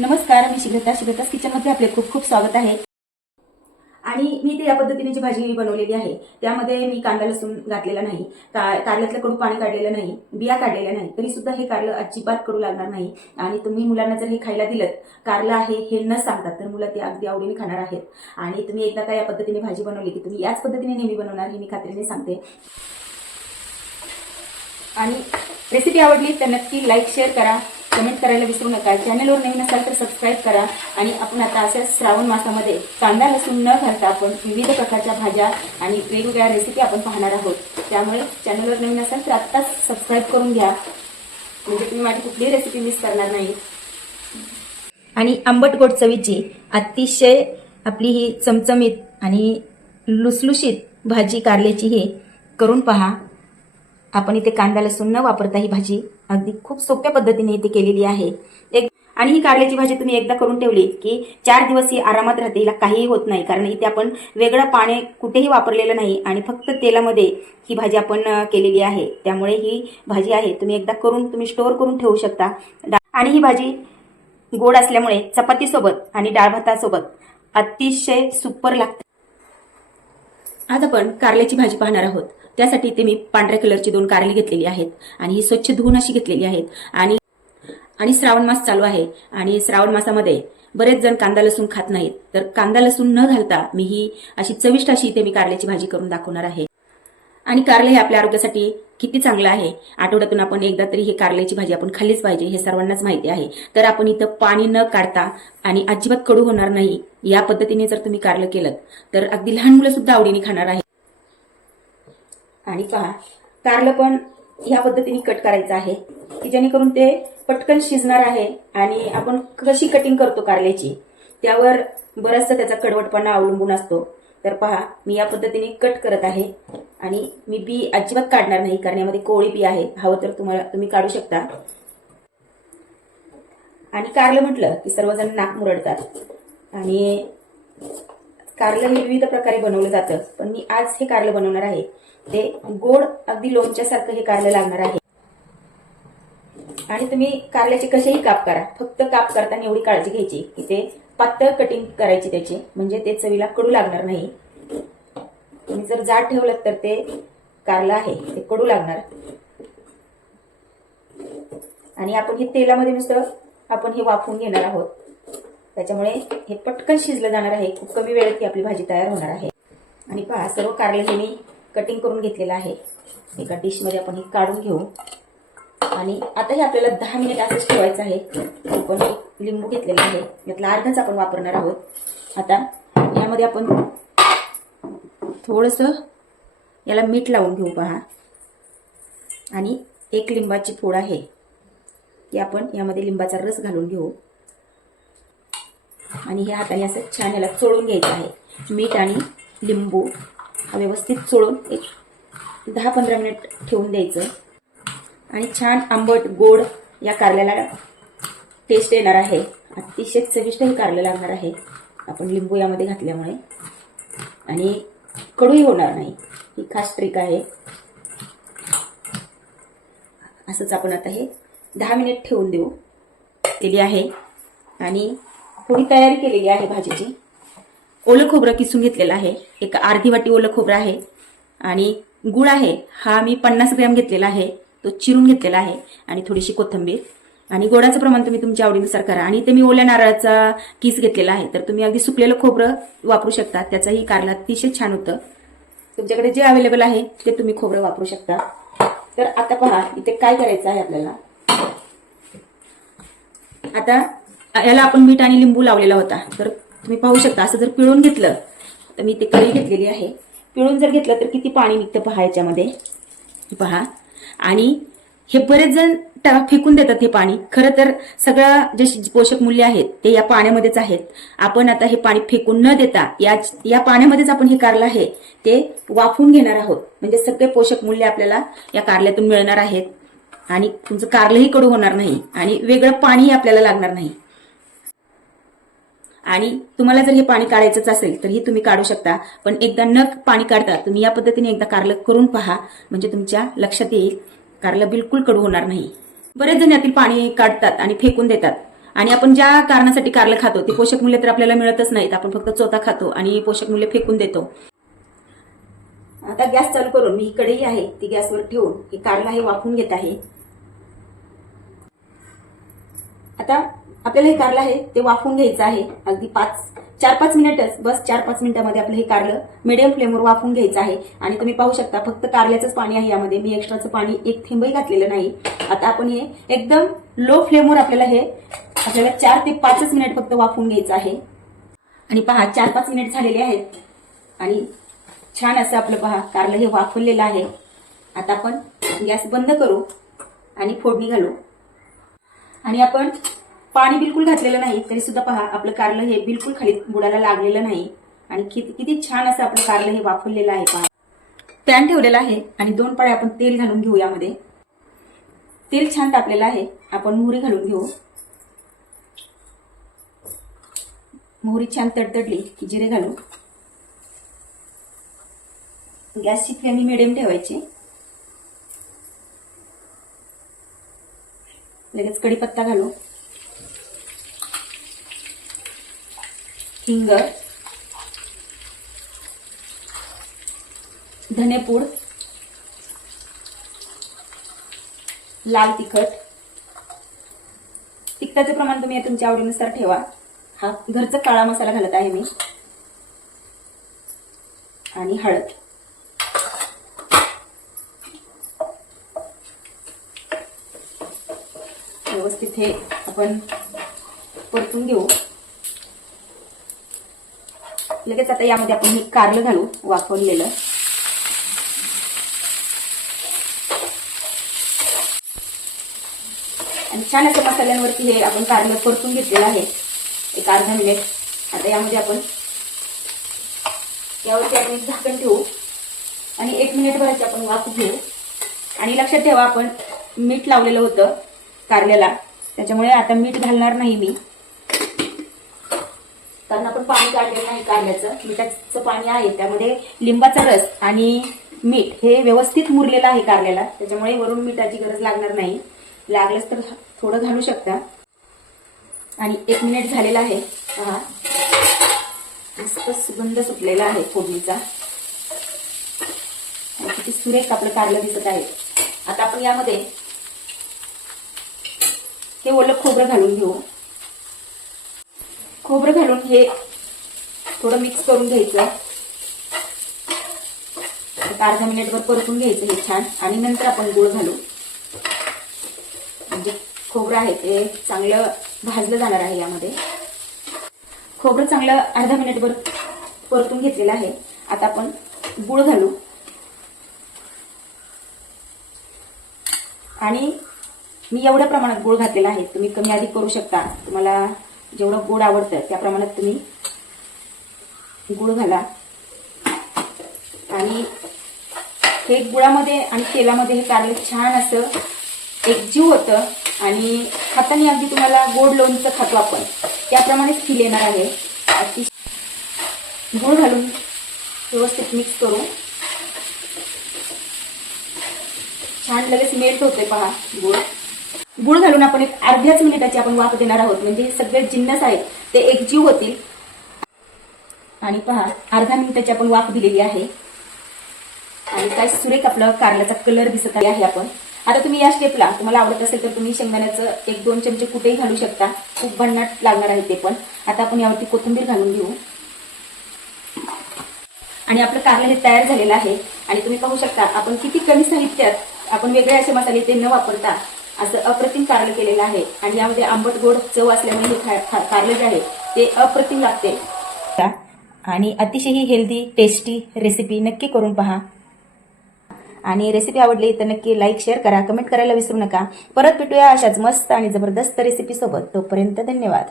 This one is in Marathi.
नमस्कार, मी शिग्रतास किचनमध्ये आपले खूप खूप स्वागत आहे. आणि मी ते या पद्धतीने जी भाजी बनवलेली आहे त्यामध्ये मी कांदा लसूण घातलेला नाही, कारल्यातलं कडू पाणी काढलेलं नाही, बिया काढलेल्या नाही, तरी सुद्धा हे कारलं अजिबात कडू लागणार नाही. आणि तुम्ही मुलांना जर हे खायला दिलं, कारलं आहे हे न सांगता, तर मुलं ते अगदी आवडीने खाणार आहेत. आणि तुम्ही एकदा का या पद्धतीने भाजी बनवली की तुम्ही याच पद्धतीने नेहमी बनवणार हे मी खात्रीने सांगते. आणि रेसिपी आवडली तर नक्की लाईक शेअर करा, कमेंट करायला विसरू नका. चॅनलवर नवीन असाल तर सबस्क्राईब करा. आणि आपण आता अशा श्रावण मासामध्ये कांदा लसूण न घालता आपण विविध प्रकारच्या भाज्या आणि वेगवेगळ्या रेसिपी आपण पाहणार आहोत. त्यामुळे चॅनलवर नवीन असाल तर आत्ताच सबस्क्राईब करून घ्या, म्हणजे तुम्ही माझी कुठलीही रेसिपी मिस करणार नाही. आणि आंबट गोड चवीची अतिशय आपली ही चमचमीत आणि लुसलुशीत भाजी कारल्याची हे करून पहा. आपण इथे कांदा लसूण न वापरता ही भाजी अगदी खूप सोप्या पद्धतीने इथे केलेली आहे. आणि ही कारल्याची भाजी तुम्ही एकदा करून ठेवली की 4 दिवस ही आरामात राहते, हिला काहीही होत नाही. कारण इथे आपण वेगळं पाणी कुठेही वापरलेलं नाही आणि फक्त तेलामध्ये ही भाजी आपण केलेली आहे. त्यामुळे ही भाजी आहे तुम्ही एकदा करून तुम्ही स्टोअर करून ठेवू शकता. आणि ही भाजी गोड असल्यामुळे चपातीसोबत आणि डाळ भातासोबत अतिशय सुपर लागते. आज आपण कारल्याची भाजी पाहणार आहोत. त्यासाठी इथे मी पांढऱ्या कलरची 2 कारली घेतलेली आहेत आणि ही स्वच्छ धुवून अशी घेतलेली आहेत. आणि श्रावण मास चालू आहे आणि श्रावण मासामध्ये बरेच जण कांदा लसूण खात नाहीत, तर कांदा लसूण न घालता मी ही अशी चविष्ट अशी इथे मी कारल्याची भाजी करून दाखवणार आहे. आणि कारले हे आपल्या आरोग्यासाठी किती चांगलं आहे. आठवड्यातून आपण एकदा तरी हे कारल्याची भाजी आपण खाल्लीच पाहिजे, हे सर्वांनाच माहिती आहे. तर आपण इथं पाणी न काढता आणि अजिबात कडू होणार नाही या पद्धतीने जर तुम्ही कारलं केलं तर अगदी लहान मुलं सुद्धा आवडीने खाणार आहे. आणि पहा, कारलं पण ह्या पद्धतीने कट करायचं आहे की जेणेकरून ते पटकन शिजणार आहे. आणि आपण कशी कटिंग करतो कारल्याची त्यावर बराचसा त्याचा कडवटपणा अवलंबून असतो. तर पहा, मी या पद्धतीने कट करत आहे आणि मी बी अजिबात काढणार नाही, कारण यामध्ये कोवळी बी आहे. हवं तर तुम्ही काढू शकता. आणि कारलं म्हटलं की सर्वजण नाक मुरडतात. आणि कारलं हे विविध प्रकारे बनवलं जातं, पण मी आज हे कारलं बनवणार आहे ते गोड अगदी लोणच्यासारखं हे कारलं लागणार आहे. आणि तुम्ही कारल्याचे कसेही काप करा, फक्त काप करताना एवढी काळजी घ्यायची की ते पातळ कटिंग करायची त्याची, म्हणजे ते चवीला कडू लागणार नाही. तुम्ही जर जाड ठेवलं तर ते कारलं आहे ते कडू लागणार. आणि आपण हे तेलामध्ये नुसतं आपण हे वाफवून घेणार आहोत, त्याच्यामुळे हे पटकन शिजलं जाणार आहे. खूप कमी वेळेत ही आपली भाजी तयार होणार आहे. आणि पहा, सर्व कारलं हे मी कटिंग करून घेतलेलं आहे. एका डिशमध्ये आपण हे काढून घेऊ. आणि आता हे आपल्याला 10 मिनिट असंच ठेवायचं आहे. आपण लिंबू घेतलेला आहे, यातला अर्धाच आपण वापरणार आहोत. आता यामध्ये आपण थोडंसं याला मीठ लावून घेऊ पहा. आणि 1 लिंबाची फोड आहे ती आपण यामध्ये लिंबाचा रस घालून घेऊ. आणि हे हाताने असं छान याला चोळून घ्यायचं आहे. मीठ आणि लिंबू व्यवस्थित चोळून एक 10-15 मिनिट ठेवून द्यायचं. आणि छान आंबट गोड या कारल्याला टेस्ट येणार आहे. अतिशय चविष्ट हे कारलं लागणार आहे आपण लिंबू यामध्ये घातल्यामुळे. आणि कडूही होणार नाही, ही खास ट्रिक आहे. असंच आपण आता हे 10 मिनिट ठेवून देऊ केली आहे. आणि थोडी तयारी केलेली आहे भाजीची. ओलं खोबरं किसून घेतलेलं आहे, एक अर्धी वाटी ओलं खोबरं आहे. आणि गुळ आहे, हा मी 50 ग्रॅम घेतलेला आहे, तो चिरून घेतलेला आहे. आणि थोडीशी कोथिंबीर. आणि गोडाचं प्रमाण तुम्ही तुमच्या आवडीनुसार करा. आणि इथे मी ओल्या नारळाचा किस घेतलेला आहे, तर तुम्ही अगदी सुकलेलं खोबरं वापरू शकता, त्याचाही कारलं अतिशय छान होतं. तुमच्याकडे जे अवेलेबल आहे ते तुम्ही खोबरं वापरू शकता. तर आता पहा, इथे काय करायचं आहे आपल्याला. आता याला आपण मीठ आणि लिंबू लावलेला होता, तर तुम्ही पाहू शकता असं जर पिळून घेतलं, तर मी ते कढई घेतलेली आहे, पिळून जर घेतलं तर किती पाणी निघतं पहा याच्यामध्ये. पहा, आणि हे बरेच जण फेकून देतात हे पाणी. खरं तर सगळं जे पोषक मूल्य आहेत ते या पाण्यामध्येच आहेत. आपण आता हे पाणी फेकून न देता या पाण्यामध्येच आपण हे कारलं आहे ते वाफवून घेणार आहोत, म्हणजे सगळे पोषक मूल्य आपल्याला या कारल्यातून मिळणार आहेत. आणि तुमचं कारलंही कडू होणार नाही आणि वेगळं पाणीही आपल्याला लागणार नाही. आणि तुम्हाला जर हे पाणी काढायचंच असेल तर ही तुम्ही काढू शकता, पण एकदा न पाणी काढता तुम्ही या पद्धतीने एकदा कारलं करून पहा, म्हणजे तुमच्या लक्षात येईल कारलं बिलकुल कडू होणार नाही. बरेच जण यातील पाणी काढतात आणि फेकून देतात, आणि आपण ज्या कारणासाठी कारलं खातो ते पोषक मूल्य तर आपल्याला मिळतच नाहीत, आपण फक्त चोथा खातो आणि पोषक मूल्य फेकून देतो. आता गॅस चालू करून मी कढई आहे ती गॅसवर ठेवून हे कारलं हे वाफवून घेत आहे. आता आपल्याला हे कारलं आहे ते वाफवून घ्यायचं आहे. अगदी 4-5 मिनिटच, बस 4-5 मिनिटांमध्ये आपलं हे कारलं मीडियम फ्लेमवर वाफवून घ्यायचं आहे. आणि तुम्ही पाहू शकता फक्त कारल्याचंच पाणी आहे यामध्ये, मी एक्स्ट्राचं पाणी एक थेंबही घातलेलं नाही. आता आपण हे एकदम लो फ्लेमवर आपल्याला 4 ते 5 मिनिट फक्त वाफवून घ्यायचं आहे. आणि पहा 4-5 मिनिट झालेले आहेत आणि छान असं आपलं पहा कारलं हे वाफवलेलं आहे. आता आपण गॅस बंद करू आणि फोडणी घालू. आणि आपण पाणी बिलकुल घातलेलं नाही तरी सुद्धा पहा आपलं कारलं हे बिलकुल खाली बुडाला लागलेलं नाही आणि किती छान असं आपलं कारलं हे वाफवलेलं आहे. पहा पॅन ठेवलेला आहे आणि 2 पळ्या आपण तेल घालून घेऊ. यामध्ये तेल छान तापलेलं आहे. आपण मोहरी घालून घेऊ. मोहरी छान तडतडली की जिरे घालू. गॅसची फ्लेम ही मिडियम ठेवायची. लगेच कढीपत्ता घालू. हिंग, धनेपूड, लाल तिखट. तिखटाचे प्रमाण तुम्ही तुमच्या आवडीनुसार ठेवा. हा घरचा काळा मसाला घालत आहे मी. आणि हळद. व्यवस्थित हे आपण परतून घेऊ. लगेच आता यामध्ये आपण हे कारलं घालू वाफवलेलं. आणि छान असं मसाल्यांवरती हे आपण कारलं परतून घेतलेलं आहे एक अर्धा मिनिट. आता यावरती आपण एक झाकण ठेवू आणि 1 मिनिटभराची आपण वाफ घेऊ. आणि लक्षात ठेवा आपण मीठ लावलेलं होतं कारल्याला, त्याच्यामुळे आता मीठ घालणार नाही मी, कारण आपण पाणी काढलेलं नाही कारल्याचं. मिठाचं पाणी आहे त्यामध्ये लिंबाचा रस आणि मीठ हे व्यवस्थित मुरलेलं आहे कारल्याला, त्याच्यामुळे वरून मिठाची गरज लागणार नाही. लागलंच तर थोडं घालू शकता. आणि 1 मिनिट झालेला आहे. पहा मस्त सुगंध सुटलेला आहे फोडणीचा. किती सुरेख आपलं कारलं दिसत आहे. आता आपण यामध्ये हे ओलं खोबरं घालून घेऊ. खोबरं घालून हे थोडं मिक्स करून घ्यायचं. एक अर्धा मिनिटभर परतून घ्यायचं हे छान. आणि नंतर आपण गूळ घालू. म्हणजे खोबरं आहे ते चांगलं भाजलं जाणार आहे यामध्ये. खोबरं चांगलं अर्धा मिनिटभर परतून घेतलेलं आहे. आता आपण गूळ घालू. आणि मी एवढ्या प्रमाणात गूळ घातलेला आहे. तुम्ही कमी अधिक करू शकता. तुम्हाला जेवढं गोड आवडतं त्या प्रमाणात तुम्ही गूळ घाला. आणि हे गुळामध्ये आणि तेलामध्ये हे कारलं छान असं एकजीव होतं आणि खाताना अगदी तुम्हाला गोड लोणचं खातो आपण त्याप्रमाणेच फील येणार आहे. गूळ घालून व्यवस्थित मिक्स करू. छान लगेच मेल्ट होते पहा गूळ. गूळ घालून आपण एक अर्ध्याच मिनिटाची आपण वाफ देणार आहोत, म्हणजे हे सगळे जिन्नस आहेत ते एकजीव होतील. आणि पहा अर्धा मिनिटाची आपण वाफ दिलेली आहे आणि काय सुरेख आपलं कारल्याचा कलर दिसत आहे. आपण आता तुम्ही या स्टेपला तुम्हाला आवडत असेल तर तुम्ही शेंगदाण्याचं 1-2 चमचे कुठेही घालू शकता. खूप भन्नाट लागणार आहे ते पण. आता आपण यावरती कोथिंबीर घालून घेऊ. आणि आपलं कारलं हे तयार झालेलं आहे. आणि तुम्ही पाहू शकता आपण किती कमी साहित्यात आपण वेगळे असे मसाले ते न वापरता असं अप्रतिम कारलं केलेलं आहे. आणि यामध्ये आंबट गोड चव असल्यामुळे हे कारलं जे आहे ते अप्रतिम लागते. आणि अतिशय ही हेल्दी टेस्टी रेसिपी नक्की करून पहा. आणि रेसिपी आवडली तर नक्की लाईक शेअर करा, कमेंट करायला विसरू नका. परत भेटूया अशाच मस्त आणि जबरदस्त रेसिपी सोबत. तोपर्यंत धन्यवाद.